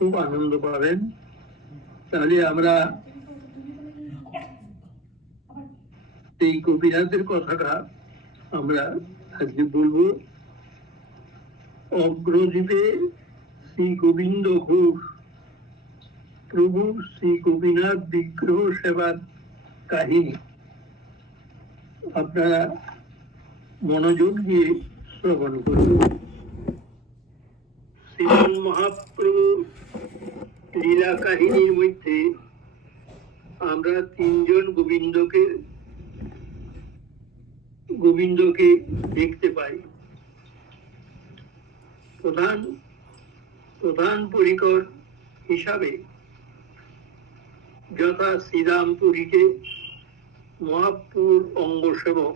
খুব আনন্দ পাবেন। তাহলে আমরা এই গোপীনাথের কথাটা আমরা আজকে বলবো। অগ্রদ্বীপে শ্রী গোবিন্দ ঘোষ প্রভু শ্রী গোপীনাথ বিগ্রহ সেবার কাহিনী আপনারা মনোযোগ দিয়ে শ্রবণ করুন। শ্রীমন মহাপ্রভু লীলা কাহিনীর মধ্যে আমরা তিনজন গোবিন্দকে দেখতে পাই। প্রধান পরিকর হিসাবে যথা শ্রীরামপুরীতে মহাপ্রভুর অঙ্গসেবক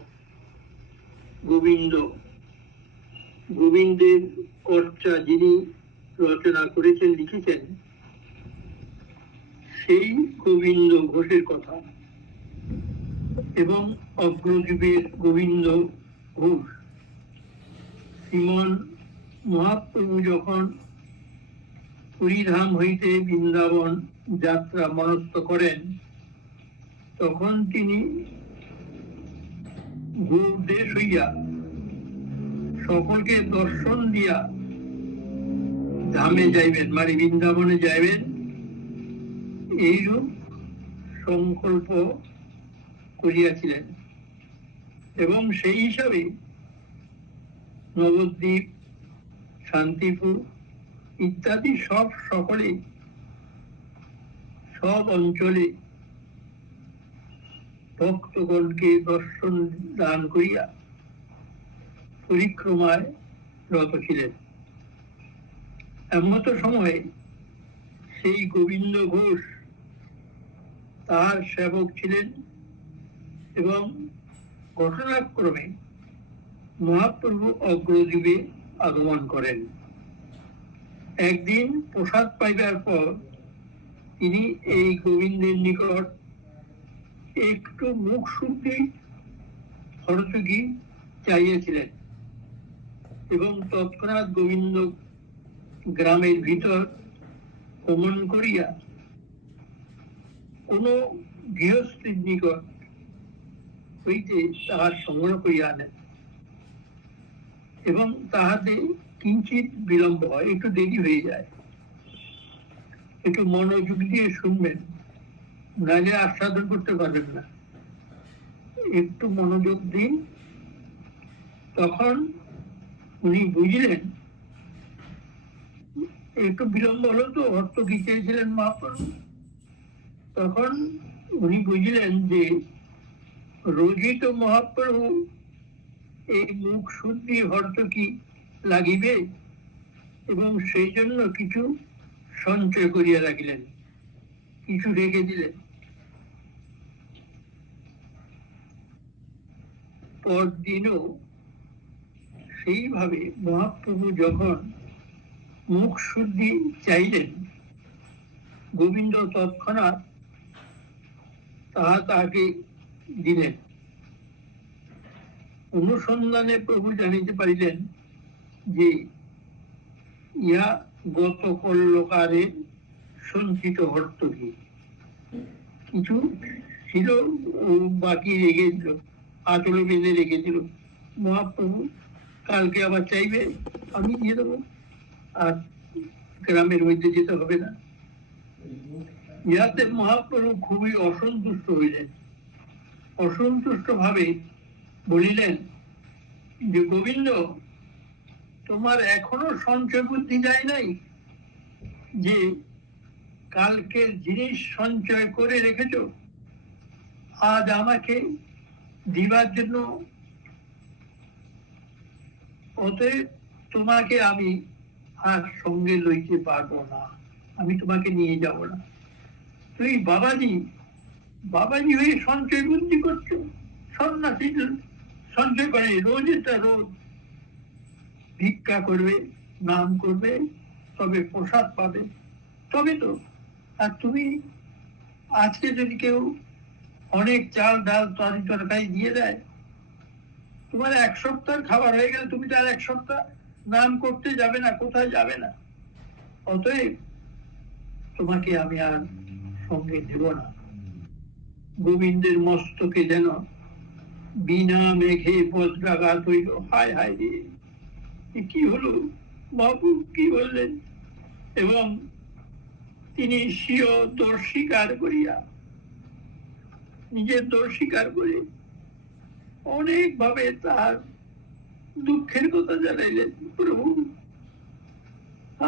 গোবিন্দের কর্তা যিনি রচনা করেছেন, লিখেছেন, সেই গোবিন্দ ঘোষের কথা। এবং অগ্রদ্বীপের গোবিন্দ ঘোষ শ্রীমন মহাপ্রভু যখন পুরীধাম হইতে বৃন্দাবন যাত্রা মনস্থ করেন, তখন তিনি গৌরদেশ হইয়া সকলকে দর্শন দিয়া ধামে যাইবেন, মানে বৃন্দাবনে যাইবেন, এইরূপ সংকল্প করিয়াছিলেন। এবং সেই হিসাবে নবদ্বীপ, শান্তিপুর ইত্যাদি সব অঞ্চলে ভক্তগণকে দর্শন দান করিয়া পরিক্রমায় রত ছিলেন। এমত সময়ে সেই গোবিন্দ ঘোষ তার সেবক ছিলেন এবং ঘটনাক্রমে মহাপ্রভু অগ্রদ্বীপে আগমন করেন। একদিন প্রসাদ পাইবার পর তিনি এই গোবিন্দের নিকট একটু মুখ শুদ্ধি হরচুকি চাইয়াছিলেন এবং তৎক্ষণাৎ গোবিন্দ গ্রামের ভিতর ভ্রমণ করিয়া কোন গৃহস্থীর নিকট হইতে তাহার সংগ্রহ করিয়া আনেন এবং তাহাতে কিঞ্চিত বিলম্ব হয়, একটু দেরি হয়ে যায়। একটু মনোযোগ দিয়ে শুনবেন, নাহলে আস্বাদন করতে পারবেন না। একটু মনোযোগ দিন। তখন উনি বুঝলেন, একটু বিলম্ব হলো তো, অর্থ কি চেয়েছিলেন মহাপ্রভু। তখন উনি বুঝলেন যে রোজই তো মহাপ্রভু এই মুখ শুদ্ধি হর্তকি লাগিবে এবং সেই জন্য কিছু সঞ্চয় করিয়া রাখিলেন, কিছু রেখে দিলেন। পরদিনও সেইভাবে মহাপ্রভু যখন মুখ শুদ্ধি চাইলেন, গোবিন্দ তৎক্ষণাৎ তাহাকে দিলেন। অনুসন্ধানে প্রভু জানিতে পারিলেন যে ইহা গত কল্যকারে সঞ্চিত হর্তকি, কিছু ছিল বাকি রেখে দিল, আঁচলে বেঁধে রেখেছিল। মহাপ্রভু কালকে আবার চাইবে, আমি দিয়ে দেবো, আর গ্রামের মধ্যে যেতে হবে না। ইহাতে মহাপ্রভু খুবই অসন্তুষ্ট হইলেন। অসন্তুষ্ট ভাবে বলিলেন যে গোবিন্দ, তোমার এখনো সঞ্চয় বুদ্ধি যায় নাই যে কালকের জিনিস সঞ্চয় করে রেখেছ, আজ আমাকে দিবার জন্য। অতএব তোমাকে আমি আর সঙ্গে লইতে পারবো না, আমি তোমাকে নিয়ে যাব না। তুই বাবাজি হয়ে সঞ্চয় বুদ্ধি করছো। সন্ন্যাসী সঞ্চয় করে, রোজ ভিক্ষা করবে, নাম করবে, তবে প্রসাদ পাবে, তবে তো। আর তুমি আজকে যদি কেউ অনেক চাল ডাল তরকারি দিয়ে দেয়, তোমার এক সপ্তাহ খাবার হয়ে গেলে তুমি তো আর এক সপ্তাহ নাম করতে যাবে না, কোথায় যাবে না। অতএব তোমাকে আমি আর সঙ্গে দেব না। গোবিন্দের মস্তকে যেন বিনা মেঘে বজ্রাঘাত হইল। হায় হায় রে, কি হলো? বাবু কি বললেন? এবং তিনি স্বীয় দোষ স্বীকার করিয়া, নিজের দোষ স্বীকার করে অনেক ভাবে তার দুঃখের কথা জানাইলেন। প্রভু,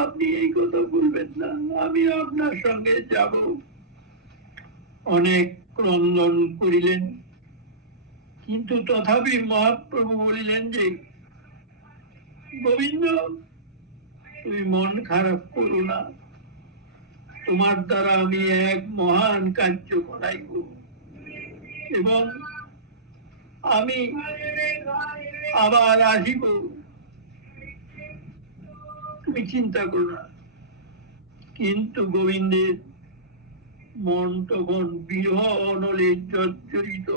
আপনি এই কথা বলবেন না, আমি আপনার সঙ্গে যাব। অনেক ক্রন্দন করিলেন, কিন্তু তথাপি মহাপ্রভু বলিলেন যে, গোবিন্দ, তুমি মন খারাপ করো না, তোমার দ্বারা আমি এক মহান কার্য করাইব এবং আমি আবার আসিব, তুমি চিন্তা করো না। কিন্তু গোবিন্দের মন তখন বিরহ অনলে জর্জরিত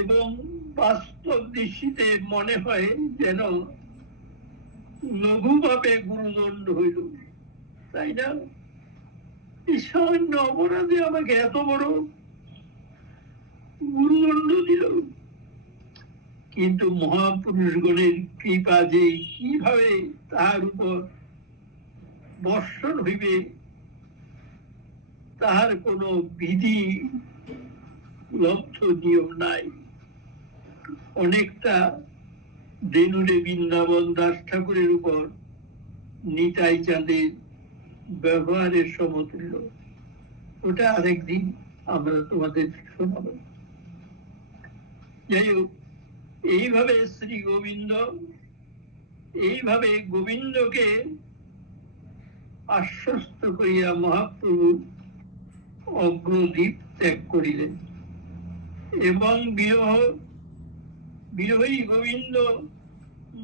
এবং বাস্তব দৃষ্টিতে মনে হয় যেন লঘুভাবে গুরুদণ্ড হইল, তাই না? এই সামান্য অপরাধে আমাকে এত বড় গুরুদণ্ড দিল। কিন্তু মহাপুরুষগণের কৃপা যে কিভাবে তাহার উপর বর্ষণ হইবে তাহার কোনো বিধি লব্ধ নিয়ম নাই। অনেকটা দেনুরে বৃন্দাবন দাস ঠাকুরের উপর নিতাই চাঁদের ব্যবহারের সমতুল্য। ওটা আরেকদিন আমরা তোমাদের শোনাব। যাই হোক, এইভাবে শ্রী গোবিন্দ এইভাবে গোবিন্দকে আশ্বস্ত করিয়া মহাপ্রভু অগ্রদ্বীপ ত্যাগ করিলেন এবং বিরোহী গোবিন্দ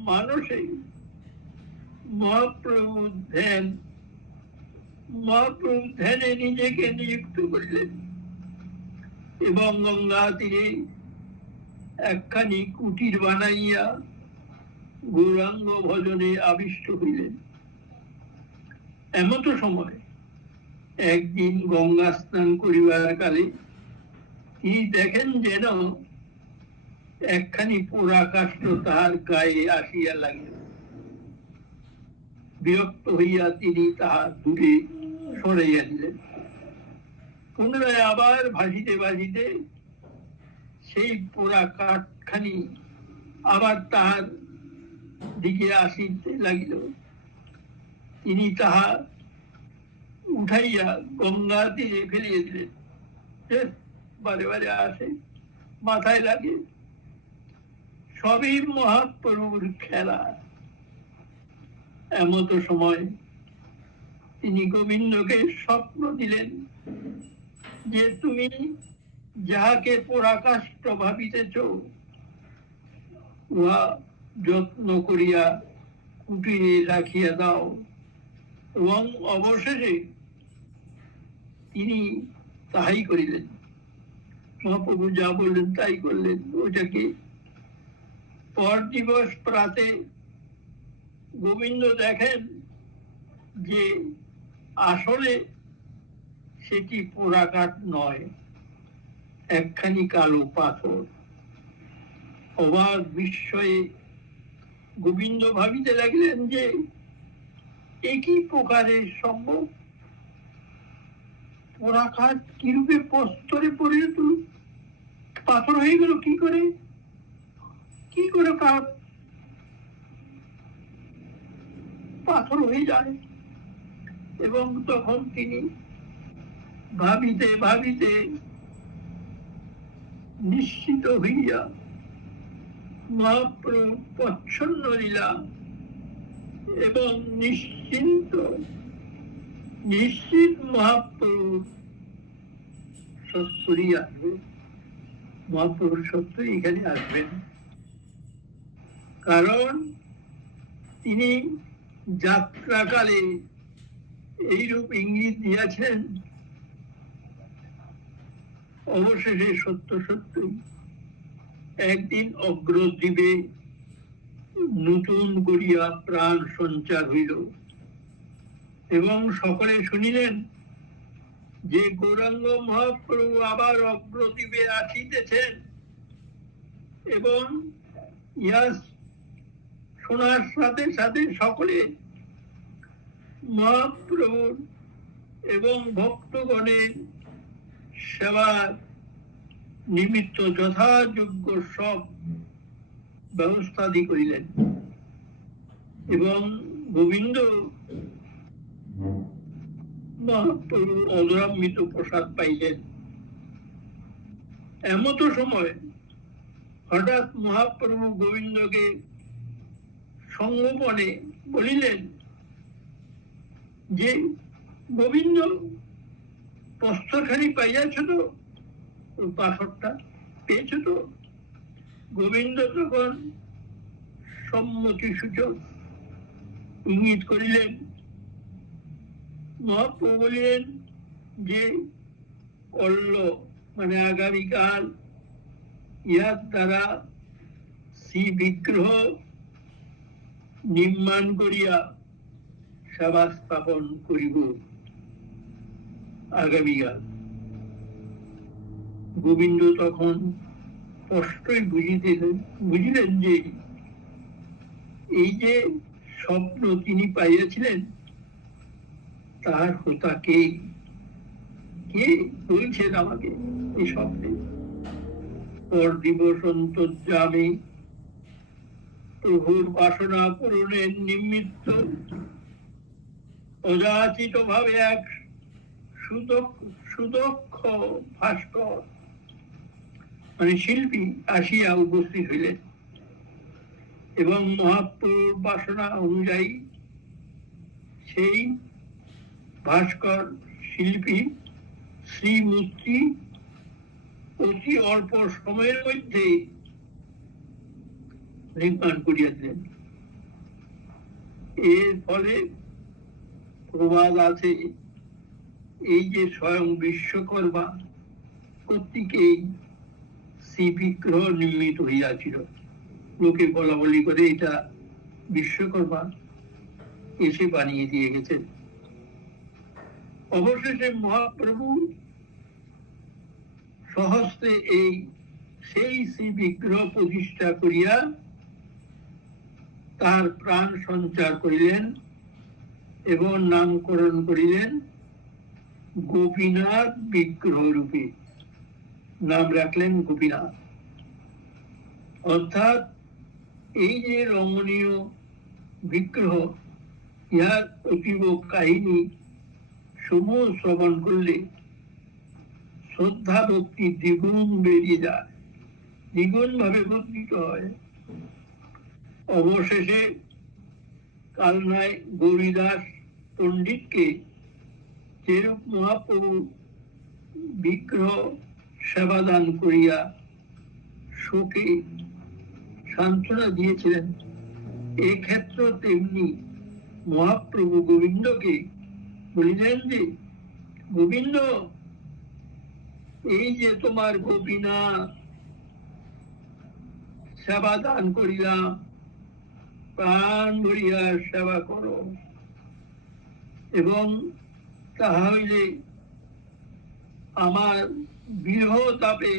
মানসে মহাপ্রভু ধ্যানে নিজেকে নিযুক্ত করিলেন এবং গঙ্গা তীরে একখানি কুটির বানাইয়া গৌরাঙ্গ ভজনে আবিষ্ট হইলেন। এমত সময় একদিন গঙ্গা স্নান করিবার কালে তিনি দেখেন যেন একখানি পোড়া কাষ্ঠ তাহার গায়ে আসিয়া লাগিল। বিরক্ত হইয়া তিনি তাহা দূরে সরাইয়া দিলেন। পুনরায় আবার ভাসিতে ভাসিতে সেই পোড়া কাঠখানি আবার তাহার দিকে আসিতে লাগিল। তিনি তাহা উঠাইয়া গঙ্গা তীরে ফেলিয়ে দিলেন। বারে বারে আসে, মাথায় লাগে। সবই মহাপ্রভুর খেলা। এমত সময় তিনি গোবিন্দকে স্বপ্ন দিলেন যে, তুমি যাহাকে পরাকাষ্ঠ ভাবিতেছ উহা যত্ন করিয়া কুটিরে রাখিয়া দাও। এবং অবশেষে তিনি তাহাই করিলেন। মহাপ্রভু যা বললেন তাই করলেন। ওটাকে পর দিবস প্রাতে গোবিন্দ দেখেন যে আসলে সেটি পোড়া কাঠ নয়, একখানি কালো পাথর। অবাক বিস্ময়ে গোবিন্দ ভাবিতে লাগলেন যে একই প্রকারে সম্ভব? পোড়া কাঠ কিরূপে প্রস্তরে পরিণত পাথর হয়ে গেল? কি করে কাঠ পাথর হয়ে যায়? এবং তখন তিনি ভাবিতে ভাবিতে নিশ্চিত হইয়া মহাপ্রভু প্রচ্ছন্ন লীলা এবং নিশ্চিত মহাপ্রভু সত্যই আসবেন। মহাপ্রভু সত্যই এখানে আসবেন, কারণ তিনি যাত্রাকালে এইরূপ ইঙ্গিত দিয়েছেন। অবশেষে সত্যই একদিন অগ্রদ্বীপে নতুন করিয়া প্রাণ সঞ্চার হইল। এবং সকলে শুনিলেন যে গৌরাঙ্গ মহাপ্রভু আবার অগ্রদ্বীপে আসিতেছেন, এবং ইহা শোনার সাথে সাথে সকলে মহাপ্রভুর এবং ভক্তগণের সেবার নিমিত্ত যথাযোগ্য সব ব্যবস্থাদি করিলেন, এবং গোবিন্দ মহাপ্রভু অধরামৃত প্রসাদ পাইলেন। এমতো সময় হঠাৎ মহাপ্রভু গোবিন্দকে সঙ্গোপনে বলিলেন যে, গোবিন্দ, প্রস্তরখানি পাইয়াছ তো? পাথরটা পেয়েছ তো? গোবিন্দ তখন সম্মতি সূচক ইঙ্গিত করিলেন। মহাপ্রভু বলিলেন যে, কল্ল মানে আগামীকাল ইহার দ্বারা শ্রী বিগ্রহ নির্মাণ করিয়া সেবা স্থাপন করিব আগামীকাল। গোবিন্দ তখন স্পষ্টই বুঝিলেন যে এই যে স্বপ্ন তিনি পাইয়াছিলেন তার হোতা কে বলছেন আমাকে এই স্বপ্নে। পর দিবস অন্তর্যামী প্রভুর বাসনা পূরণের নিমিত্ত অযাচিত ভাবে এক সুদক্ষ ভাস্কর মানে শিল্পী আসিয়া উপস্থিত হইলেন, এবং মহাপ্রভুর বাসনা অনুযায়ী সেই ভাস্কর শিল্পী শ্রীমূর্তি অতি অল্প সময়ের মধ্যে নির্মাণ করিয়াছিলেন। এর ফলে প্রবাদ আছে, এই যে স্বয়ং বিশ্বকর্মা কর্তৃকেই শ্রী বিগ্রহ নির্মিত হইয়াছিল। লোকে বলা বলি করে এটা বিশ্বকর্মা এসে বানিয়ে দিয়ে গেছেন। অবশেষে মহাপ্রভু সহস্তে সেই শ্রী বিগ্রহ প্রতিষ্ঠা করিয়া তার প্রাণ সঞ্চার করিলেন এবং নামকরণ করিলেন গোপীনাথ বিগ্রহ রূপে। নাম রাখলেন গোপীনাথ। অর্থাৎ এই যে রমণীয় বিগ্রহ, ইহার অতীব কাহিনী সমূহ শ্রবণ করলে শ্রদ্ধা ভক্তি দ্বিগুণ বেরিয়ে যায়, দ্বিগুণ ভাবে বর্ধিত হয়। অবশেষে কালনায় গৌরীদাস পণ্ডিতকে যেরূপ মহাপ্রভু বিগ্রহ সেবাদান করিয়া শোকে সান্ত্বনা দিয়েছিলেন, এক্ষেত্রে তেমনি মহাপ্রভু গোবিন্দকে বলিলেন যে, গোবিন্দ, এই যে তোমার গোপীনাথ সেবা দান করিলাম, প্রাণ ভরিয়া সেবা করো, এবং তাহা হইলে আমার বিরহ তাপে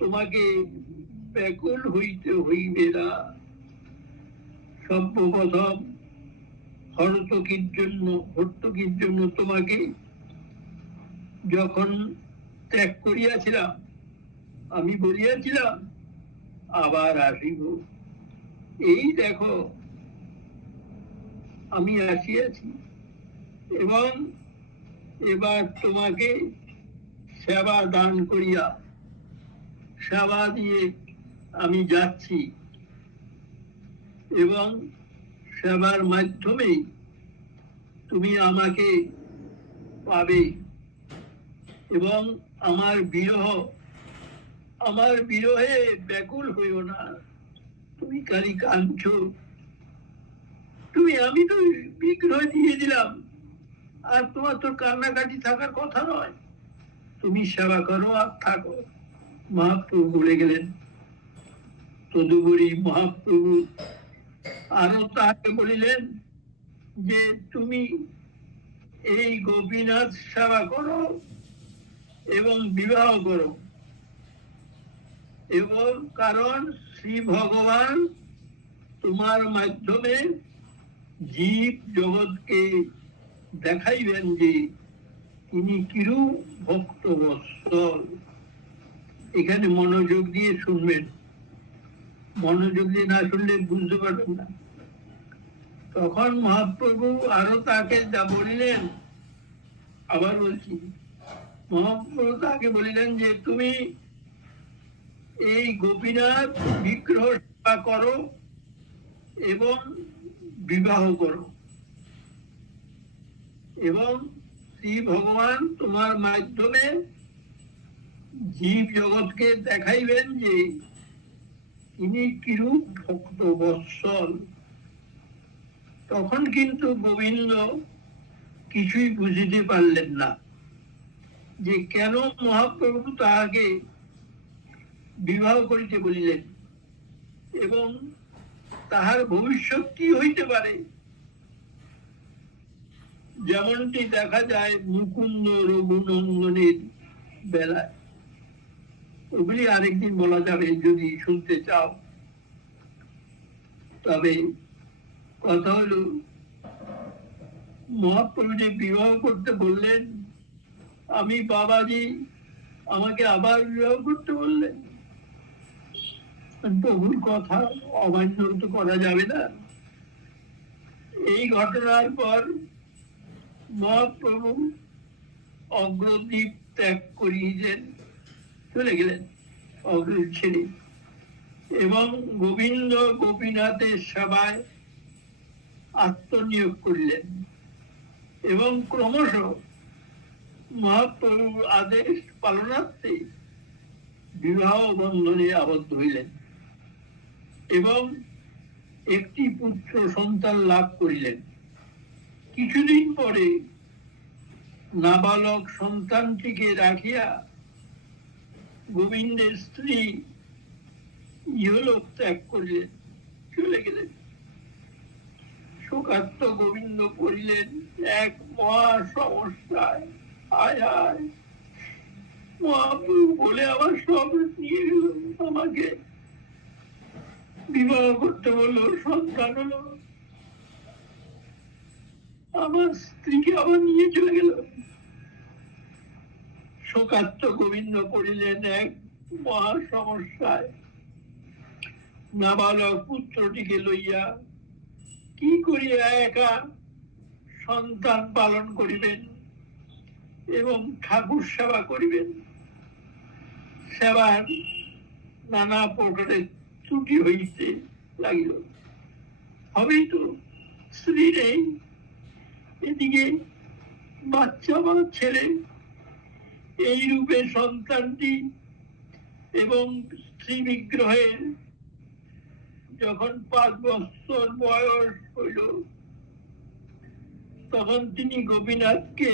তোমাকে ব্যাকুল হইতে হইবে না। সর্বপ্রথম হর্তকীর জন্য তোমাকে যখন ত্যাগ করিয়াছিলাম, আমি বলিয়াছিলাম আবার আসিব। এই দেখো আমি আসিয়াছি, এবং এবার তোমাকে সেবা দান করিয়া সেবা দিয়ে আমি যাচ্ছি, এবং সেবার মাধ্যমে তুমি আমাকে পাবে, এবং আমার বিরহে ব্যাকুল হইও না। তুমি খালি কাঁদছো, আমি তো বিগ্রহ দিয়ে দিলাম, আর তোমার তো কান্নাকাটি থাকার কথা নয়, তুমি সেবা করো আর থাকো। মহাপ্রভু বলে গেলেন। তদুপরি মহাপ্রভু আরো তাহাকে বলিলেন যে তুমি এই গোপীনাথ সেবা করো এবং বিবাহ করো, এবং কারণ শ্রী ভগবান তোমার মাধ্যমে জীব জগৎকে দেখাইবেন যে তিনি কিরূপ ভক্ত বৎসল। এখানে মনোযোগ দিয়ে শুনবেন, মনোযোগ দিয়ে না শুনলে বুঝতে পারবেন না। তখন মহাপ্রভু আরো তাকে যা বলিলেন, আবার বলছি, মহাপ্রভু তাকে বলিলেন যে তুমি এই গোপীনাথ বিগ্রহ সেবা করো এবং বিবাহ করো, এবং শ্রী ভগবান তোমার মাধ্যমে জীব জগৎকে দেখাইবেন যে তিনি কিরূপ ভক্ত বৎসল। তখন কিন্তু গোবিন্দ কিছুই বুঝিতে পারলেন না যে কেন মহাপ্রভু তাহাকে বিবাহ করিতে বলিলেন এবং তাহার ভবিষ্যৎ কি হইতে পারে। যেমনটি দেখা যায় মুকুন্দ রঘুনন্দনের বেলায়। ওগুলি আরেকদিন বলা যাবে যদি শুনতে চাও। তবে কথা হলো, মহাপ্রভু যে বিবাহ করতে বললেন, আমি বাবাজি আমাকে আবার বিবাহ করতে বললেন, প্রভুর কথা অমান্য তো করা যাবে না। এই ঘটনার পর মহাপ্রভু অগ্রদ্বীপ ত্যাগ করিয়েছেন, চলে গেলেন অগ্রদ্বীপ ছেড়ে, এবং গোবিন্দ গোপীনাথের সেবায় আত্মনিয়োগ করলেন এবং ক্রমশ মহাপ্রভুর আদেশ পালনার্থে বিবাহ বন্ধনে আবদ্ধ হইলেন এবং একটি পুত্র সন্তান লাভ করিলেন। কিছুদিন পরে নাবালক সন্তানটিকে রাখিয়া গোবিন্দের স্ত্রী ইহলোক ত্যাগ করিলেন, চলে গেলেন। শোকার্ত গোবিন্দ পড়িলেন এক মহা সমস্যায়। আয় আয়, মহাপ্রভু বলে আবার সব নিয়ে গেল, আমাকে বিবাহ করতে বললো, সন্তান হলো, আমার স্ত্রীকে আবার নিয়ে চলে গেল। শোকার্ত গোবিন্দ পড়িলেন এক মহা সমস্যায়। নাবালক পুত্রটিকে লইয়া কি করিয়া একা সন্তান পালন করিবেন এবং ঠাকুর সেবা করিবেন। সেবার নানা প্রকারের ত্রুটি হইতে লাগিল। হবেই তো, স্ত্রী নেই, এদিকে বাচ্চা বা ছেলে, এই রূপে সন্তানটি এবং স্ত্রী বিগ্রহের যখন 5 বছর বয়স হইল, তখন তিনি গোপীনাথকে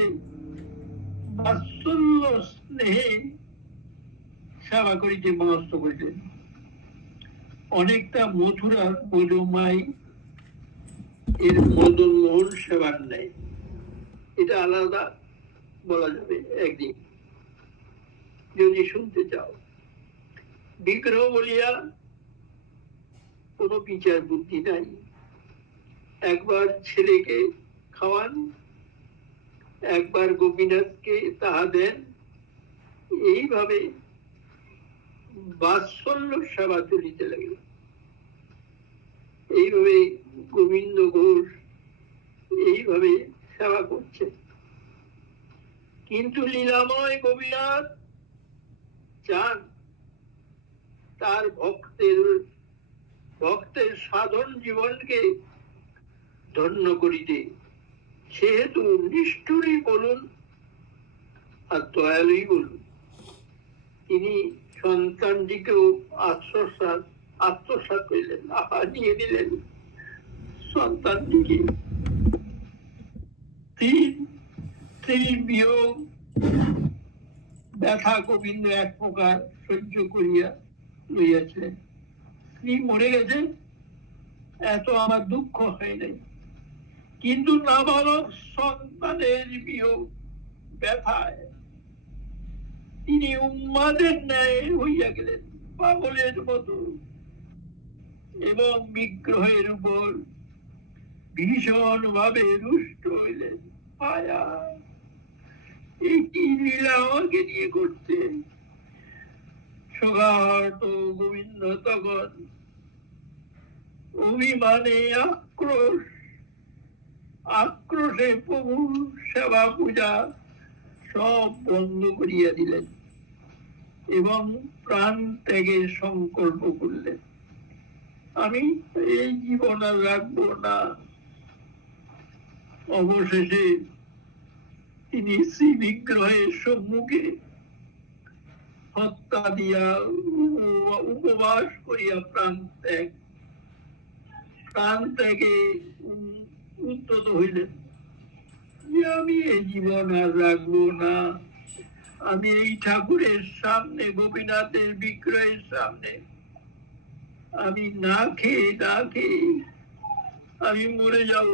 বাৎসল্য স্নেহে সেবা করিতে মনস্থ করিলেন। অনেকটা মথুরার মধুমাই এর মদন মোহন সেবার নেয়। এটা আলাদা বলা যাবে একদিন যদি শুনতে চাও। বিগ্রহ বলিয়া কোনো বিচার বুদ্ধি নাই। একবার ছেলেকে খাওয়ান, একবার গোপীনাথকে তাহা দেন, এইভাবে বাৎসল্য সেবা চলিতে লাগিল। এইভাবে গোবিন্দ ঘোষ এইভাবে সেবা করছে। কিন্তু লীলাময় গোপীনাথ চান তার ভক্তের সাধন জীবনকে ধন্য করিতে। সেহেতু নিষ্ঠুরই বলুন আর দয়ালুই বলুন, তিনি সন্তানটিকেও আত্মসাৎ করিলেন, নিয়ে নিলেন সন্তানটিকে। স্ত্রীর বিয়োগ ব্যথা গোবিন্দ এক প্রকার সহ্য করিয়া লইয়াছিলেন। স্ত্রী মরে গেছে, এত আমার দুঃখ হয় নাই, কিন্তু নাবালক সন্তানের বিয়োগ ব্যথায় তিনি উন্মাদের ন্যায় হইয়া গেলেন, পাগলের মতো, এবং বিগ্রহের উপর ভীষণ ভাবে রুষ্ট হইলেন। মায়া, এই কি লীলা আমাকে নিয়ে করছে? সগাত গোবিন্দ তখন অভিমানে আক্রোশে প্রভু সেবা পূজা সব বন্ধ করিয়া দিলেন এবং প্রাণ ত্যাগের সংকল্প করলেন। আমি এই জীবন আর রাখবো না। অবশেষে তিনি শ্রী বিগ্রহের সম্মুখে হত্যা দিয়া উপবাস করিয়া প্রাণ ত্যাগে উদ্যত হইলেন যে আমি এই জীবন আর রাখবো না। আমি এই ঠাকুরের সামনে, গোপীনাথের বিগ্রহের সামনে আমি না খেয়ে আমি মরে যাব।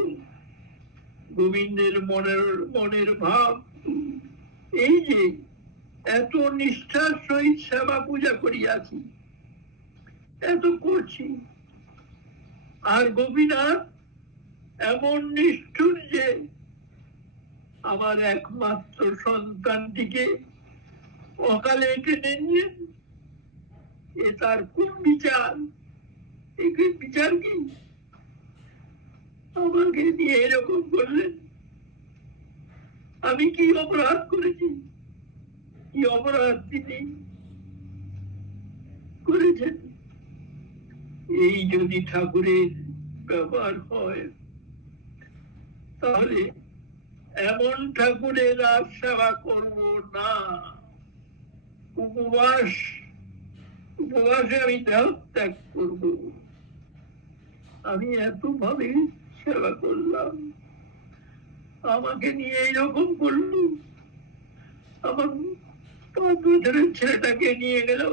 গোবিন্দের মনের ভাব এই যে এত নিষ্ঠার সহিত সেবা পূজা করিয়াছি, এত করছি, আর গোপীনাথ এমন নিষ্ঠুর যে আমার একমাত্র সন্তানটিকে অকালে টেনে নিয়ে, এ তার কোন বিচার? এই বিচার কি? আমাকে নিয়ে এরকম করলেন। আমি কি অপরাধ করেছি? কি অপরাধ তিনি করেছেন? এই যদি ঠাকুরের ব্যবহার হয়, তাহলে এমন ঠাকুরের আর সেবা করব না। উপবাসে আমি দেহ ত্যাগ করব। আমি এত ভাবে সেবা করলাম, আমাকে নিয়ে এইরকম করলো। আমার 5 বছরের ছেলেটাকে নিয়ে গেল।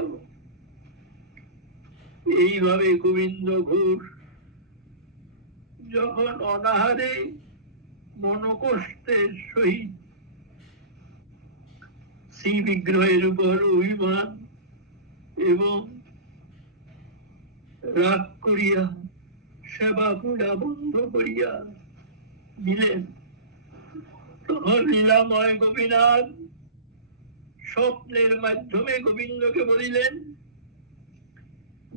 এইভাবে গোবিন্দ ঘোষ যখন অনাহারে মনোকষ্টের সহিত শ্রী বিগ্রহের উপর অভিমান এবং রাগ করিয়া সেবা পূজা বন্ধ করিয়া দিলেন, তখন লীলাময় গোপীনাথ স্বপ্নের মাধ্যমে গোবিন্দকে বলিলেন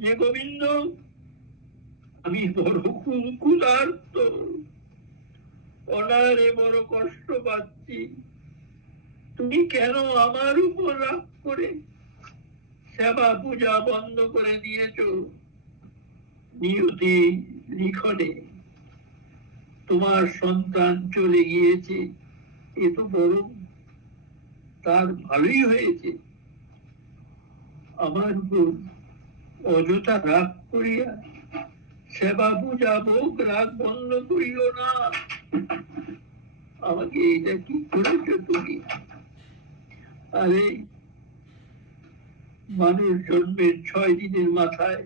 যে, গোবিন্দ, আমি বড় ক্ষুধার্ত, অনারে বড় কষ্ট পাচ্ছি। তুমি কেন আমার উপর রাগ করে সেবা পূজা বন্ধ করে দিয়েছ? নিয়তি লিখনে তোমার সন্তান চলে গিয়েছে, এ তো বড় তার ভালোই হয়েছে। আমার উপর অযথা রাগ করিয়া সেবা পূজা ভোগ রাগ বন্ধ করিও না। আমাকে এটা কি করেছ তুমি? আরে মানুষ জন্মের 6 দিনের মাথায়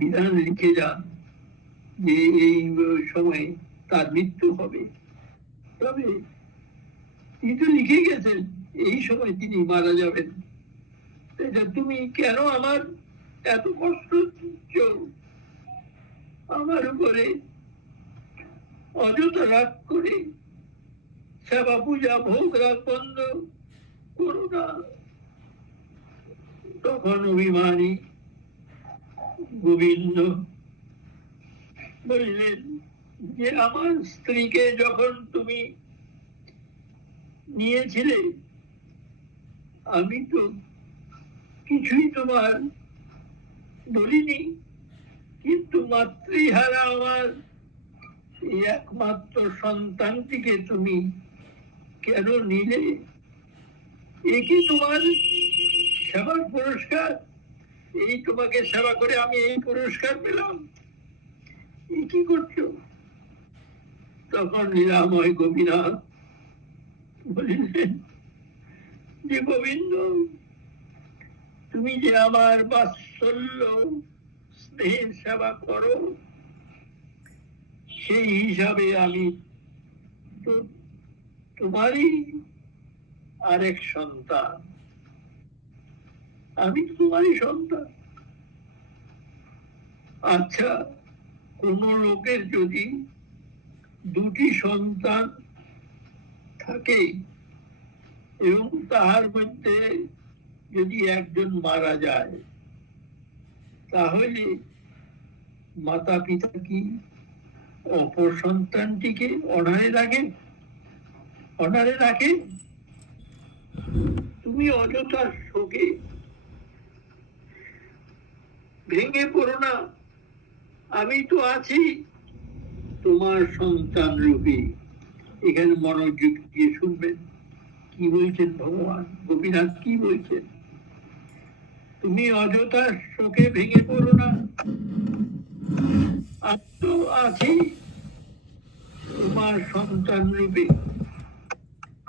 বিধান লিখে যান যে এই সময়ে তার মৃত্যু হবে। তবে তিনি তো লিখে গেছেন এই সময় তিনি মারা যাবেন। তুমি কেন আমার এত কষ্ট দিচ্ছ? আমার উপরে অযথা রাগ করে সেবা পূজা ভোগ রাগ বন্ধ করো না। তখন অভিমানী গোবিন্দ বললেন যে, আমার স্ত্রীকে যখন তুমি নিয়েছিলে, আমি তো কিছুই তোমার বলিনি, কিন্তু মাতৃহারা আমার একমাত্র সন্তানটিকে তুমি কেন নিলে? এ কি তোমার সেবার পুরস্কার? এই তোমাকে সেবা করে আমি এই পুরস্কার পেলাম? এ কি করছো? তখন লীলাময় গোপীনাথ বলিলেন যে, গোবিন্দ, তুমি যে আমার বাৎসল্য স্নেহের সেবা করো, সেই হিসাবে আমি তো তোমারই আরেক সন্তান, আমি তোমারই সন্তান। আচ্ছা, কোন লোকের যদি দুটি সন্তান থাকে এবং তাহার মধ্যে যদি একজন মারা যায়, তাহলে মাতা পিতা কি অপর সন্তানটিকে অনারে রাখে? অনারে রাখে? তুমি অযথা শোকে ভেঙে পড়ো না, আমি তো আছি তোমার সন্তান রূপে। এখানে মনোযোগ দিয়ে শুনবেন কি বলছেন ভগবান, গোপীনাথ কি বলছেন। তুমি অযথা শোকে ভেঙে পড়ো না, আমি তো আছি তোমার সন্তান রূপে।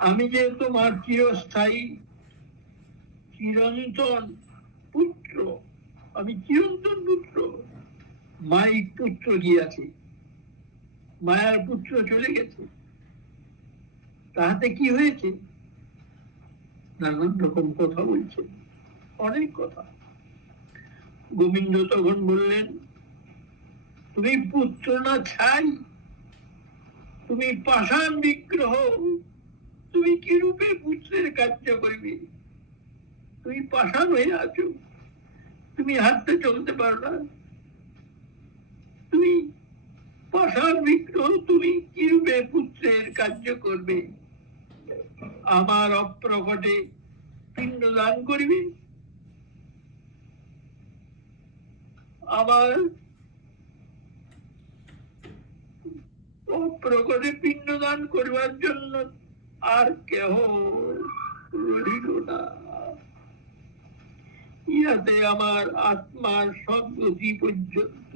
আমি যে তোমার চিরস্থায়ী চিরন্তন পুত্র, আমি চিরন্তন পুত্র। মাইক পুত্র গিয়াছে, মায়ার পুত্র চলে গেছে, তাহাতে কি হয়েছে? নানান রকম কথা বলছে, অনেক কথা। গোবিন্দ তখন বললেন, তুমি পুত্র না ছাই, তুমি পাষাণ বিগ্রহ, তুমি কি রূপে পুত্রের কার্য করবে? তুমি পাষাণ হয়ে আছো, তুমি হাঁটতে চলতে পারো না, তুমি পাষাণ বিগ্রহ, তুমি কি রূপে পুত্রের কার্য করবে? আমার অপ্রকটে পিণ্ডদান করিবে? আমার অপ্রকটে পিণ্ডদান করিবার জন্য আর কেহ রহিল না। ইহাতে আমার আত্মার সদ্গতি পর্যন্ত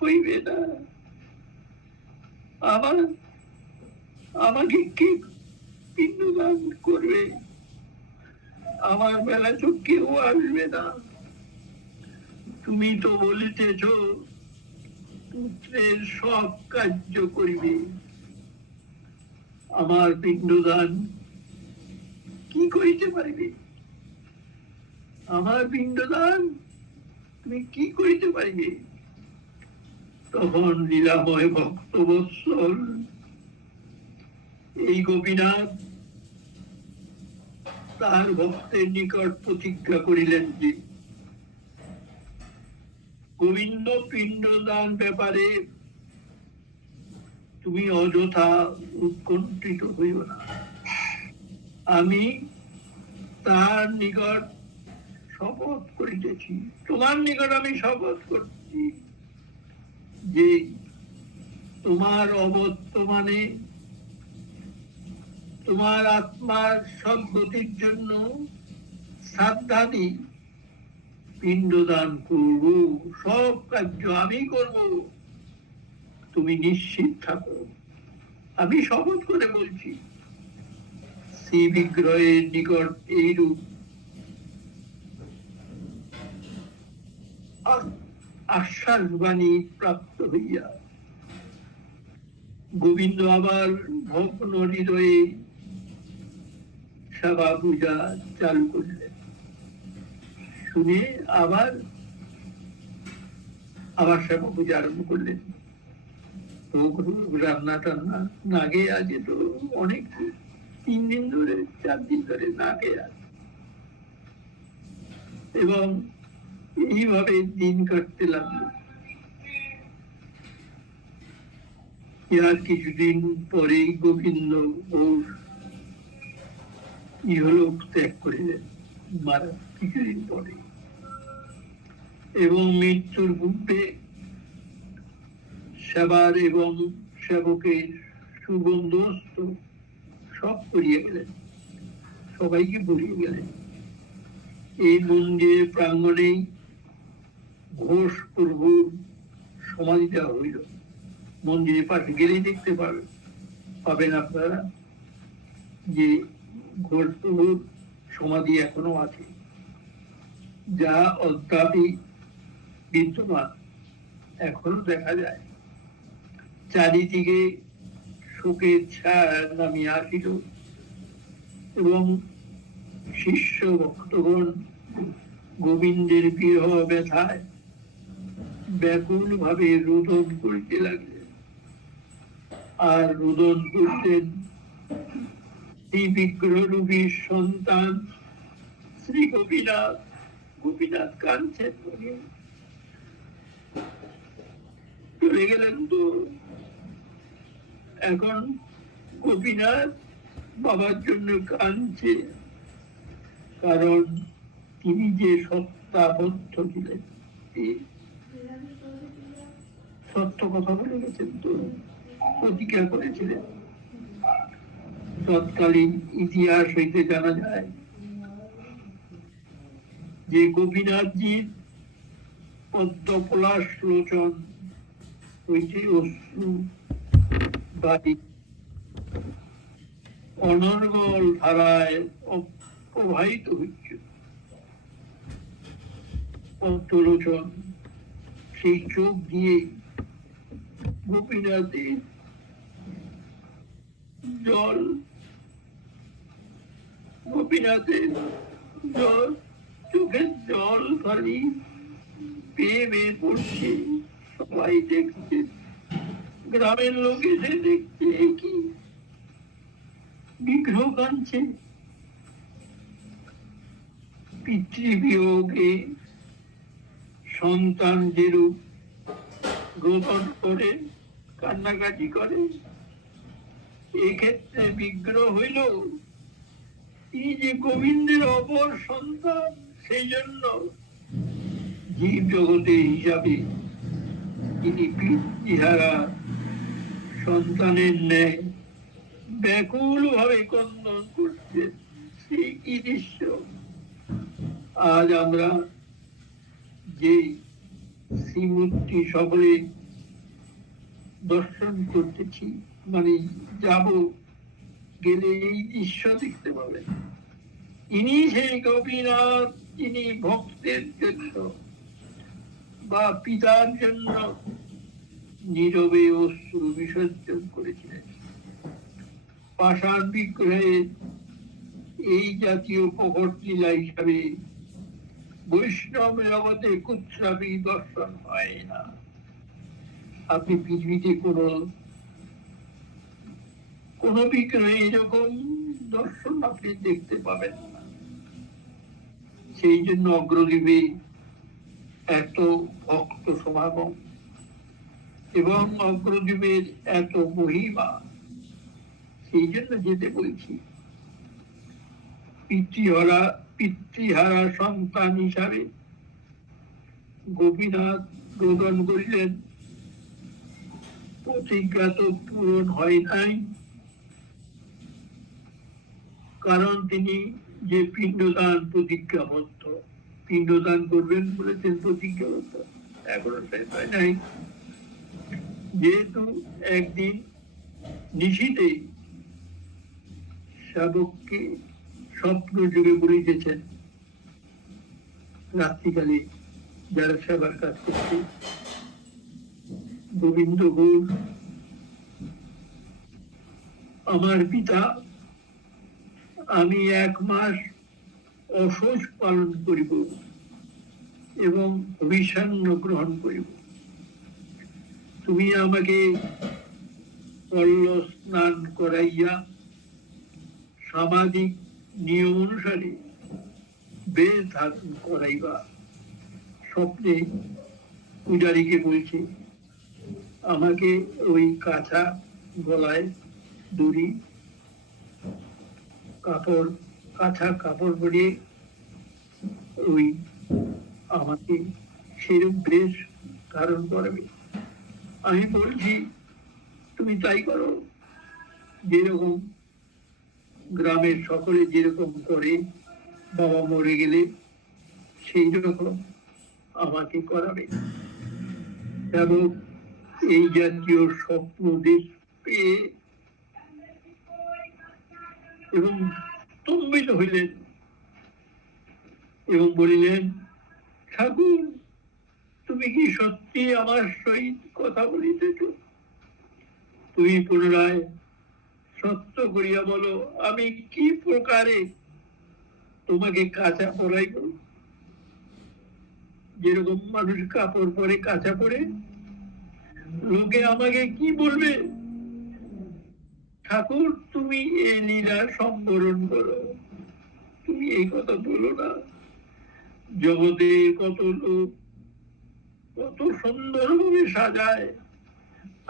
হইবে না। আমাকে কে পিণ্ডদান করবে? আমার বেলা তো কেউ আসবে না। তুমি তো বলিতেছ পুত্রের সব কার্য করিবে, আমার পিণ্ডদান কি করিতে পারিবে? আমার পিণ্ডদান তুমি কি করিতে পারিবে? তখন লীলাময় ভক্তবৎসল এই গোপীনাথ তাহার ভক্তের নিকট প্রতিজ্ঞা করিলেন যে গোবিন্দ পিণ্ডদান ব্যাপারে তুমি অযথা উৎকণ্ঠিত হইও না। আমি তাহার নিকট শপথ করিতেছি, তোমার নিকট আমি শপথ করছি যে তোমার অবর্তমানে তোমার আত্মার সদ্গতির জন্য শ্রাদ্ধাদি পিণ্ডদান করব, সব কার্য আমি করব, তুমি নিশ্চিত থাকো। আমি শপথ করে বলছি। শ্রী বিগ্রহের নিকট এইরূপ আশ্বাস বাণী প্রাপ্ত হইয়া গোবিন্দ আবার ভগ্ন হৃদয়ে সেবা পূজা চালু করলেন। শুনে আবার সেবা পূজা আরম্ভ করলেন। রান্না টান্না না খেয়ে আছে তো অনেক, 3 দিন ধরে 4 দিন ধরে না খেয়ে আছে, এবং এইভাবে দিন কাটতে লাগলো। ইয়ার কিছুদিন পরেই গোবিন্দ ঘোষ ইহলোক ত্যাগ করিলেন, মারা কিছুদিন পরে, এবং মৃত্যুর পূর্বে সেবার এবং সেবকের সুগন্ধস্ত সব করিয়ে গেলেন, সবাইকে বলিয়ে গেলেন। এই মন্দিরের প্রাঙ্গণেই ঘোষ প্রভুর সমাধি দেওয়া হইল। মন্দিরের পাশে গেলেই দেখতে পাবেন আপনারা যে ঘোষ প্রভুর সমাধি এখনো আছে, যা অদ্যাপি বিদ্যমান, এখনো দেখা যায়। চারিদিকে শোকের ছায়া নামিয়ে আসিল এবং শিষ্য ভক্তগণ গোবিন্দের বিরহ ব্যথায় ব্যাকুল ভাবে রোদন করিতে লাগলেন। আর রোদন করতেন শ্রী বিগ্রহরূপী সন্তান শ্রী গোপীনাথ। গোপীনাথ কাঁদছেন, চলে গেলেন তো। এখন গোপীনাথ বাবার জন্য কাঁদছে, কারণ তিনি যে সত্তাবদ্ধ ছিলেন, সত্য কথা বলে গেছেন, তো প্রতিজ্ঞা করেছিলেন। তৎকালীন ইতিহাস হইতে জানা যায় যে গোপীনাথজির পদ্মপলাশ লোচন হইতে অশ্রু বাড়ি অনর্গল ধারায় প্রবাহিত হচ্ছে। পদ্মলোচন সেই চোখ দিয়ে গোপীনাথের জল, গোপীনাথের জল, চোখের জল খালি পেয়ে বেয়ে পড়ছে। সবাই দেখছে, গ্রামের লোক এসে দেখছে কি বিগ্রহ কাঁদছে। পিতৃবিয়োগে সন্তান যেরূপ রোদন করে, কান্নাকাটি করে, এক্ষেত্রে বিগ্রহ হইল তিনি যে গোবিন্দের অপর সন্তান, সেই জন্য জীব জগতের হিসাবে তিনি পিতৃহারা সন্তানের ন্যায় ব্যাকুল ভাবে ক্রন্দন করছেন। সেই কি দৃশ্য আজ আমরা যে শ্রীমূর্তি সকলে দর্শন করতেছি, মানে যাব, গেলে এই দৃশ্য দেখতে পাবেন। ইনি সেই গোপীনাথ, যিনি ভক্তের জন্য বা পিতার জন্য নীরবে অশ্রু বিসর্জন করেছিলেন। পাষাণ বিগ্রহের এই জাতীয় প্রকট লীলা হিসাবে বৈষ্ণব জগতে কুৎসাবি দর্শন হয় না। আপনি পৃথিবীতে কোন বিগ্রহে এরকম দর্শন আপনি দেখতে পাবেন না। সেই জন্য অগ্রদ্বীপে এত ভক্ত সমাগম এবং অগ্রদ্বীপের এত মহিমা, সেই জন্য যেতে বলছি। পিতৃহারা সন্তান হিসাবে গোপীনাথ রোদন করিলেন। প্রতিজ্ঞা তো পূরণ হয় নাই, কারণ তিনি যে পিণ্ডদান প্রতিজ্ঞাবদ্ধ, পিণ্ডদান করবেন বলেছেন প্রতিজ্ঞাবদ্ধ, এখনো শেষ হয় নাই। যেহেতু একদিন নিশীথে শাবককে স্বপ্ন যুগে বলিতেছেন, রাত্রিকালে যারা সেবার কাজ করছে, গোবিন্দ গৌর আমার পিতা, আমি 1 মাস অশৌচ পালন করিব এবং অভিসান্ন গ্রহণ করিব। তুমি আমাকে পল্ল স্নান করাইয়া সামাজিক নিয়ম অনুসারে বেশ ধারণ করাইবা। স্বপ্নে পূজারীকে বলছে, আমাকে ওই কাঁচা গলায় দড়ি, কাপড়, কাঁচা কাপড় পরিয়ে ওই আমাকে সেরূপ বেশ ধারণ করাবে। আমি বলছি তুমি তাই করো, যেরকম গ্রামের সকলে যেরকম করে, বাবা মরে গেলে সেই রকম আমাকে করাবে। এবং এই জাতীয় স্বপ্ন পেয়ে এবং স্তম্ভিত হইলেন এবং বলিলেন, ঠাকুর তুমি কি সত্যি আমার সহিত কথা বলিতেছ? তুমি পুনরায় সত্য করিয়া বলো, আমি কি প্রকারে তোমাকে কাঁচা পরাইব? যেরকম মানুষ কাপড় পরে কাঁচা পরে, লোকে আমাকে কি বলবে? ঠাকুর, তুমি এই লীলা সম্বরণ করো, তুমি এই কথা বলো না। জগতে কত লোক কত সুন্দরভাবে সাজায়,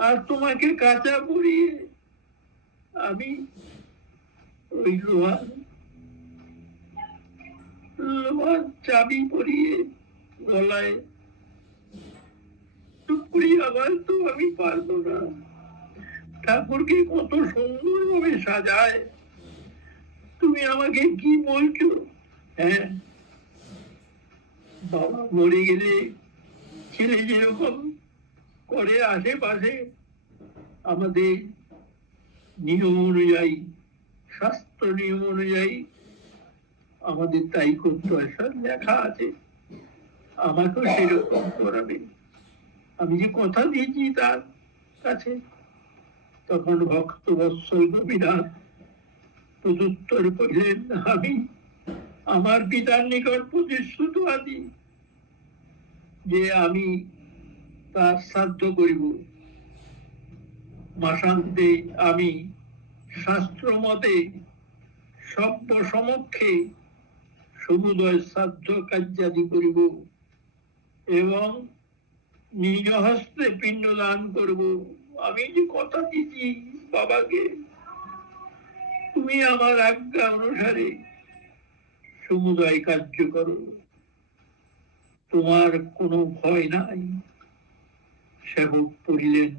আর তোমাকে কাঁচা পরিয়ে আমি ওই লোহার চাবি পরিয়ে গলায় টুকরি, আবার তো আমি পারবো না। ঠাকুরকে কত সুন্দরভাবে সাজায়, তুমি আমাকে কি বলছো? হ্যাঁ, বাবা মরে গেলে ছেলে যেরকম করে আশেপাশে, আমাদের নিয়ম অনুযায়ী, শাস্ত্র নিয়ম অনুযায়ী আমাদের তাই করতে হয়, সব লেখা আছে। আমাকেও সেরকম করাবে, আমি যে কথা দিয়েছি তার কাছে। তখন ভক্ত বৎসল গোপীনাথ প্রত্যুত্তর করিলেন, আমি আমার পিতার নিকট প্রতিশ্রুত আছি যে আমি তার শ্রাদ্ধ করিব। মাসান্তে আমি শাস্ত্র মতে সভ্য সমক্ষে সমুদয় শ্রাদ্ধ কার্যাদি করিব এবং নিজ হস্তে পিণ্ডদান করব। আমি যে কথা দিচ্ছি বাবাকে, তুমি আমার আজ্ঞা অনুসারে সমুদয় কার্য করো, তোমার কোনো ভয় নাই। সেবক পড়িলেন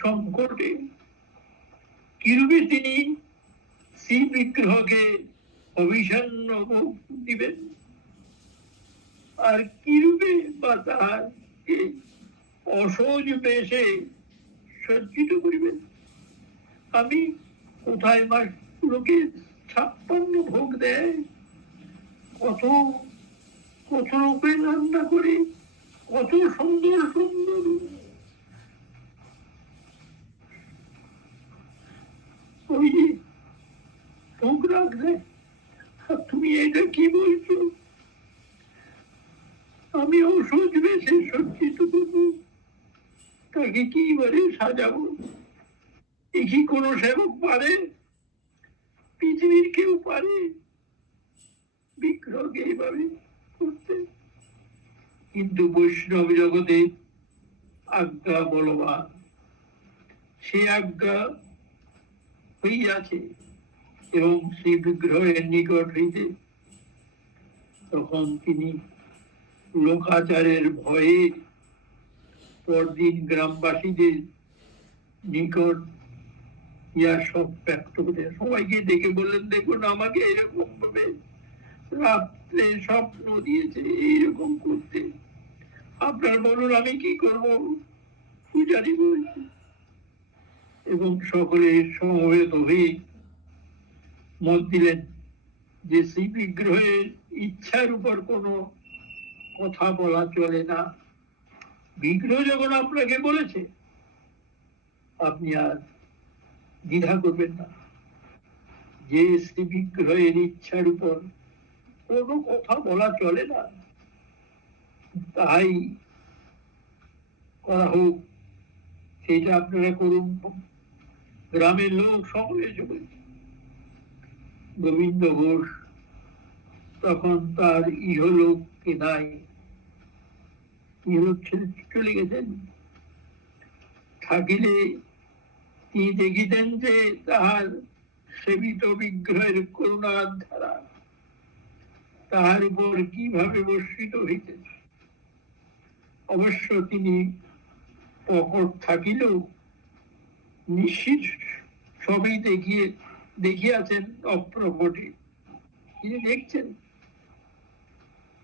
সংকটে, কিরূপে তিনি শ্রী বিগ্রহকে অভিসন্ন ভোগ দিবেন, আর কিরূপে বা তাহাকে অসহজ বেশে সজ্জিত করিবেন। আমি কোথায় বা লোকে 56 ভোগ দেয়, কত কত রূপে রান্না করে, কত সুন্দর সুন্দর ওই যে ভোগ রাখলে। তুমি এটা কি বলছো? আমি অসহজ বেশে সজ্জিত করবো, তাকে কি এবারে সাজাবো? এ কি কোনো সেবক পারে? পৃথিবীর কেউ পারে বিগ্রহকে এইভাবে করতে? কিন্তু বৈষ্ণব জগতে আজ্ঞা বলবান, সে আজ্ঞা হইয়াছে এবং সেই বিগ্রহের নিকট হইতে তখন তিনি লোকাচারের ভয়ে পরদিন গ্রামবাসীদের নিকট ইয়া সব ব্যক্ত করে সবাইকে ডেকে বললেন, দেখুন আমাকে এরকম ভাবে রাত্রে স্বপ্ন দিয়েছে এইরকম করতে, আপনার বলুন আমি কি করব? পূজারি বলছে। এবং সকলে সমবেত হয়ে মত দিলেন যে সেই বিগ্রহের ইচ্ছার উপর কোনো কথা বলা চলে না। বিগ্রহ যখন আপনাকে বলেছে, আপনি আর দ্বিধা করবেন না। যে শ্রী বিগ্রহের ইচ্ছার উপর কোনো কথা বলা চলে না, তাই করা হোক, সেটা আপনারা করুন। গ্রামের লোক সকলে চলে। গোবিন্দ ঘোষ তখন তার ইহলোকে নাই, ইহলোক ছেড়ে চলে গেছেন। থাকিলে তিনি দেখিতেন যে তাহার সেবিত বিগ্রহের করুণার ধারা তাহার উপর কিভাবে বর্ষিত হইতেছে। অবশ্য তিনি প্রকট থাকিলেও নিশ্চিত সবই দেখিয়াছেন অপ্রকটে। তিনি দেখছেন।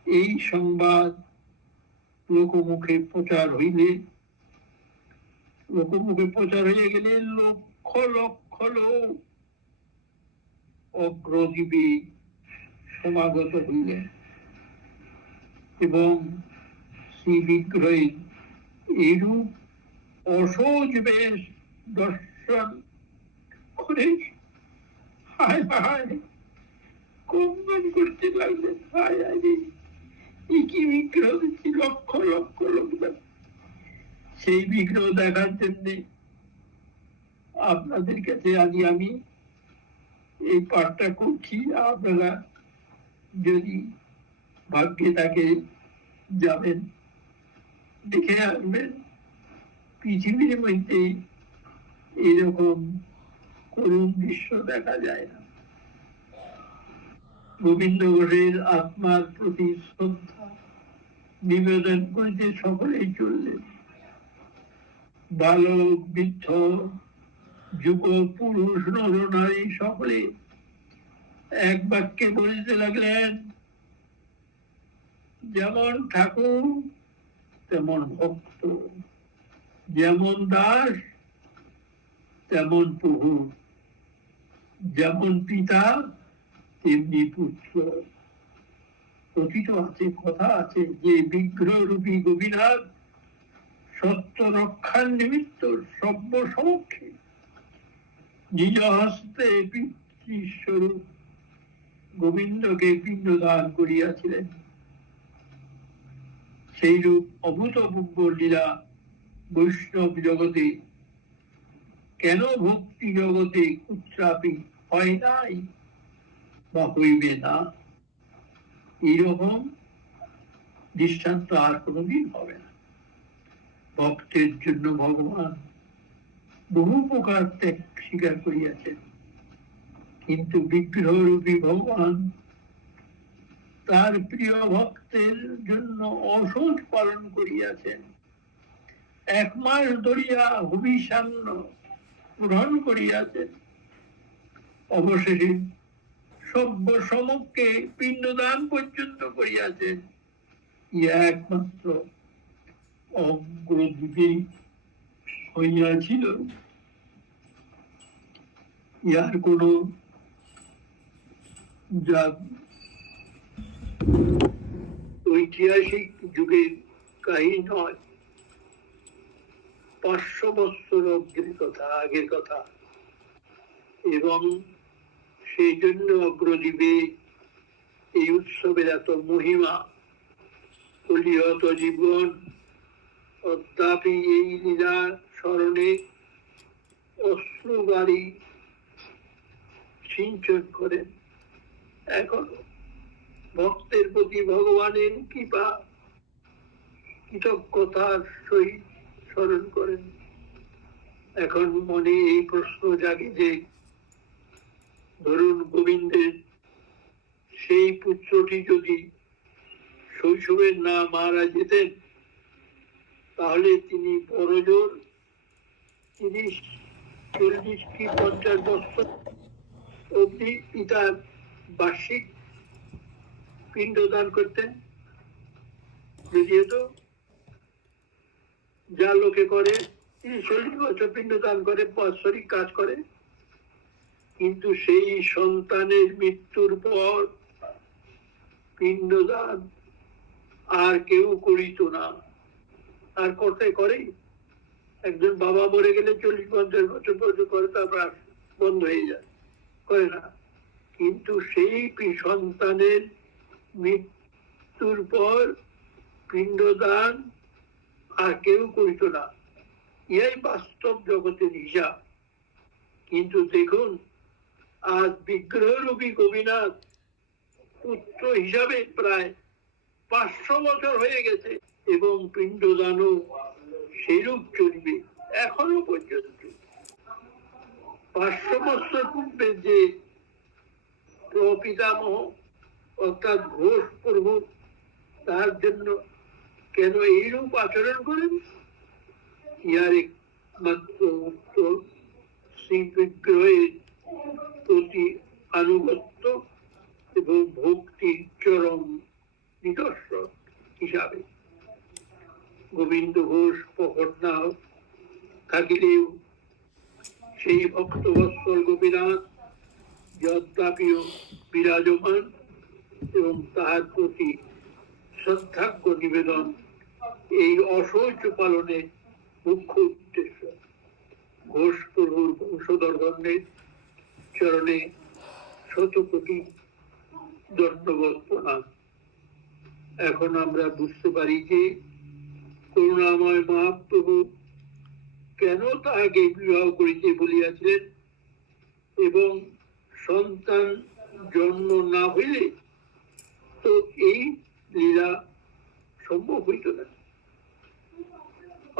এই সংবাদ লোকমুখে প্রচার হইলে, লোকমুখে প্রচার হয়ে গেলে লক্ষ লক্ষ লোক অগ্রদীপে সমাগত হইলেন এবং শ্রী বিগ্রহের এইরূপ অসহজ বেশ দর্শন করে হায় হায় কম্পন করতে লাগলেন। হায় হায় কি বিগ্রহ দেখছি, লক্ষ লক্ষ লোক। সেই বিগ্রহ দেখার জন্য আপনাদের কাছে আজ আমি এই পাঠটা করছি। আপনারা যদি ভাগ্যে থাকে যাবেন, দেখে আসবেন। পৃথিবীর মধ্যে এরকম করুণ দৃশ্য দেখা যায় না। গোবিন্দ ঘোষের আত্মার প্রতি শ্রদ্ধা নিবেদন করতে সকলেই চললেন। বালক বৃদ্ধ যুব পুরুষ নর নারী সকলে এক বাক্যে বলতে লাগলেন, যেমন ঠাকুর তেমন ভক্ত, যেমন দাস তেমন প্রভু, যেমন পিতা তেমনি পুত্র। কথিত আছে, কথা আছে যে বিগ্রহ রূপী গোপীনাথ সত্য রক্ষার নিমিত্ত সর্বসমক্ষে নিজ হস্তে পিতৃস্বরূপ গোবিন্দকে পিণ্ডদান করিয়াছিলেন। সেইরূপ অভূতপূর্ব লীলা বৈষ্ণব জগতে কেন ভক্তি জগতে উচ্চাপি হয় নাই বা হইবে না, এইরকম দৃষ্টান্ত আর কোনোদিন হবে না। ভক্তের জন্য ভগবান বহু প্রকার ত্যাগ স্বীকার করিয়াছেন, কিন্তু বিগ্রহরূপী ভগবান তার প্রিয় ভক্তের জন্য অসহ্য পালন করিয়াছেন। 1 মাস ধরিয়া হবিষান্ন গ্রহণ করিয়াছেন। অবশেষে সর্বসমক্ষে পিণ্ডদান পর্যন্ত করিয়াছেন। ইহা একমাত্র অগ্রদ্বীপে হইয়াছিল। ইহার কোন যা ঐতিহাসিক যুগের কাহিনী নয়, 500 বছর আগের কথা। এবং সেই জন্য অগ্রদ্বীপে এই উৎসবের এত মহিমা। কলিহত জীবন অদ্যাপি এই লীলা স্মরণে অশ্রুবাড়ি সিঞ্চন করেন। এখন ভক্তের প্রতি ভগবানের কৃপা কৃতজ্ঞতার সহিত স্মরণ করেন। এখন মনে এই প্রশ্ন জাগে যে, ধরুন গোবিন্দের সেই পুত্রটি যদি শৈশবে না মারা যেতেন, তাহলে তিনি বড়জোর 30, 40 কি 50 বছর অব্দি পিতার বার্ষিক পিণ্ডদান করতেন। যেহেতু যা লোকে করে 30-40 বছর পিণ্ডদান করে, বাৎসরিক কাজ করে, কিন্তু সেই সন্তানের মৃত্যুর পর পিণ্ডদান আর কেউ করিত না। আর করতে করে, একজন বাবা মরে গেলে 40-50 বছর পর্যন্ত করে, তারপর বন্ধ হয়ে যায়, করে না। কিন্তু সেই সন্তানের মৃত্যুর পর পিণ্ডদান আর কেউ করিত না। ইহাই বাস্তব জগতের হিসাব। কিন্তু দেখুন, আজ বিগ্রহরূপী গোপীনাথ পুত্র হিসাবে প্রায় 500 বছর হয়ে গেছে, এবং পিণ্ডদানও সেইরূপ চলবে এখনো পর্যন্ত। 500 বছর পূর্বে যে প্রপিতামহ অর্থাৎ ঘোষ প্রভু তার জন্য কেন এইরূপ আচরণ করেন, ইহার একমাত্র উত্তর শ্রী বিগ্রহের প্রতি আনুগত্য এবং ভক্তির চরম নিদর্শন হিসাবে। গোবিন্দ ঘোষ প্রকট না থাকিলেও সেই ভক্তবৎসল গোপীনাথ যদ্যাপিও বিরাজমান, এবং তাহার প্রতি শ্রদ্ধার্ঘ্য নিবেদন এই অসহ্য পালনে মুখ্য উদ্দেশ্য। ঘোষ প্রভুর বংশধরগণের চরণে শত কোটি দণ্ডবত প্রণাম। এখন আমরা বুঝতে পারি যে করুণাময় মহাপ্রভু কেন তাহাকে বিবাহ করিতে বলিয়াছিলেন এবং সন্তান জন্ম না হইলে তো এই লীলা সম্ভব হইত না।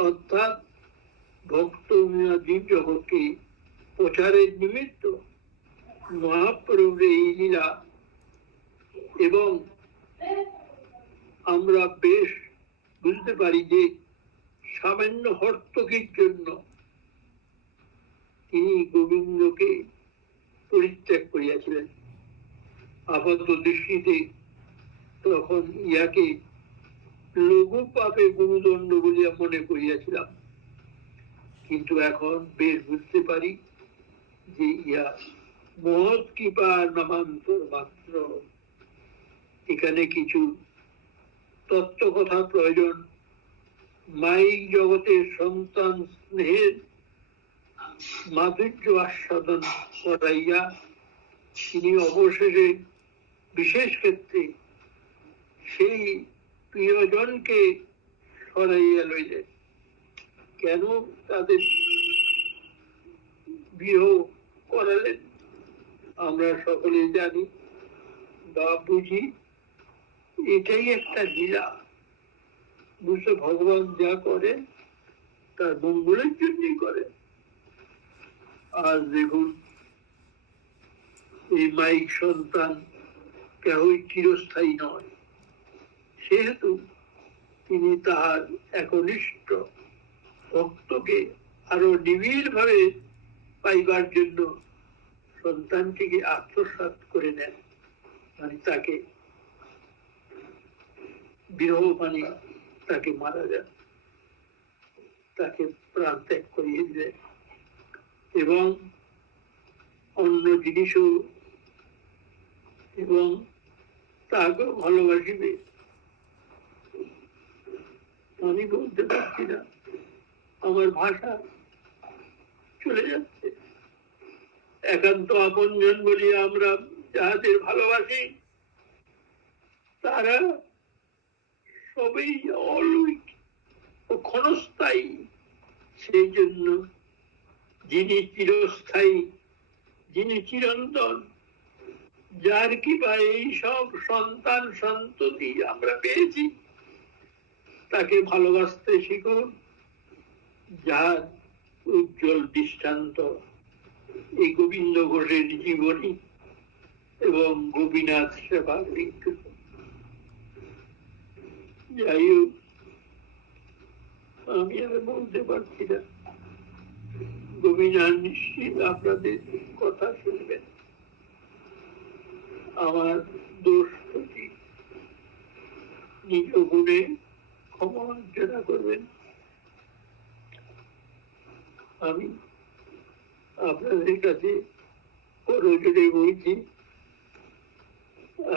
অর্থাৎ ভক্ত জীব জগৎকে প্রচারের নিমিত্ত মহাপ্রভুর এই লীলা, এবং আমরা বেশ বুঝতে পারি যে সামান্য হর্তকির জন্য তিনি গোবিন্দকে পরিত্যাগ করিয়াছিলেন। আপাত দৃষ্টিতে তখন ইহাকে লঘু পাপে গুরুদণ্ড বলিয়া মনে করিয়াছিলাম, কিন্তু এখন বেশ বুঝতে পারি যে ইহা মহৎ কৃপার নামান্তর মাত্র। এখানে কিছু তত্ত্ব কথা প্রয়োজন। মাইক জগতের সন্তান স্নেহের মাধুর্য আস্বাদন করাইয়া তিনি অবশেষে বিশেষ ক্ষেত্রে সেই প্রিয়জনকে সরাইয়া লইলেন। কেন তাদের বিবাহ করালেন আমরা সকলে জানি বা বুঝি। এটাই একটা লীলা। বুঝতে ভগবান যা করে তার মঙ্গলের জন্যই করে। আর দেখুন, এই মাইক সন্তান কেহই চিরস্থায়ী নয়, সেহেতু তিনি তাহার একনিষ্ঠ ভক্তকে আরো নিবিড় ভাবে পাইবার জন্য সন্তানটিকে আত্মসাৎ করে নেন, মানে তাকে বিরহ, মানে তাকে মারা যান, তাকে প্রাণ ত্যাগ করিয়ে দিলেন এবং অন্য জিনিসও এবং তাকে ভালোবাসিবে। আমি বলতে পারছি না, আমার ভাষা চলে যাচ্ছে। একান্ত আপনজন বলি আমরা যাহাদের ভালোবাসি, তারা সবই অলৌকিক ও ক্ষণস্থায়ী। সেই জন্য যিনি চিরস্থায়ী, যিনি চিরন্তন, যার কৃপায় এই সব সন্তান সন্ততি আমরা পেয়েছি, তাকে ভালোবাসতে শিখুন। যার উজ্জ্বল দৃষ্টান্ত এই গোবিন্দ ঘোষের জীবনী এবং গোপীনাথ সেবা। যাই হোক, আমি আর বলতে পারছি না। গোপীনাথ নিশ্চিত আপনাদের কথা শুনবেন। আমার দোষ প্রতি নিজ গুণে ক্ষমা অর্চনা করবেন। আমি আপনাদের কাছে করজোড়ে বলছি,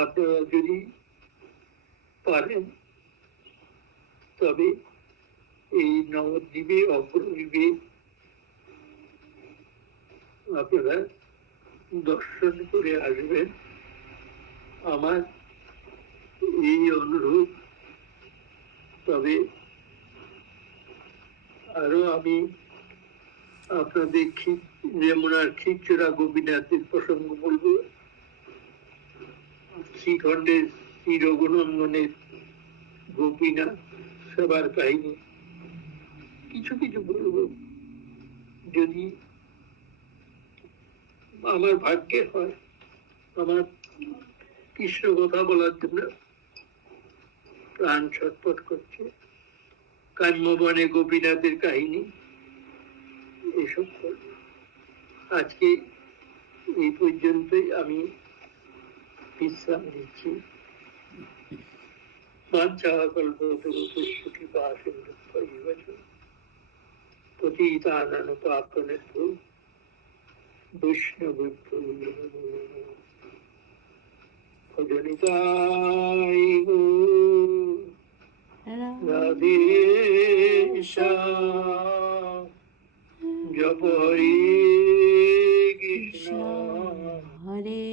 আপনারা যদি পারেন তবে এই নবদ্বীপে অগ্রদ্বীপে আপনারা দর্শন করে আসবেন। আমার এই অনুরোধ। তবে আরো আমি আপনাদের যমুনার খিচুড়া গোপীনাথের প্রসঙ্গ বলব। শ্রীখণ্ডের শ্রী রঘুনন্দনের গোপীনাথ সেবার কাহিনী কিছু কিছু বলব, যদি আমার ভাগ্যে হয়। আমার কৃষ্ণ কথা বলার জন্য প্রাণ ছটফট করছে। কাম্যবনে গোপীনাথের কাহিনী এসব করব। আজকে এই পর্যন্তই আমি বিশ্রাম দিচ্ছি। পতিতানানুপাপনেভ্যো বৈষ্ণবেভ্যো ভজনিতাই গৌর রাধে শ্যাম। জপ হরে কৃষ্ণ হরে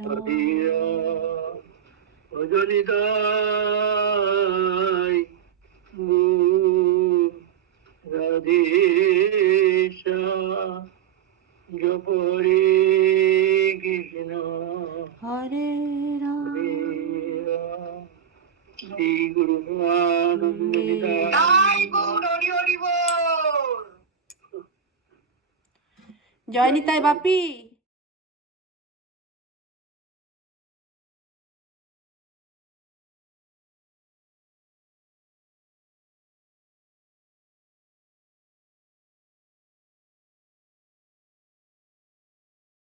হরে রাম ভজনিতাই রাধে শ্যাম জপ হরে কৃষ্ণ হরে রাম হরে রাম শ্রী গুরু প্রেমানন্দ নিতাই গৌর হরি হরি বল। জয় নিতাই বাপি।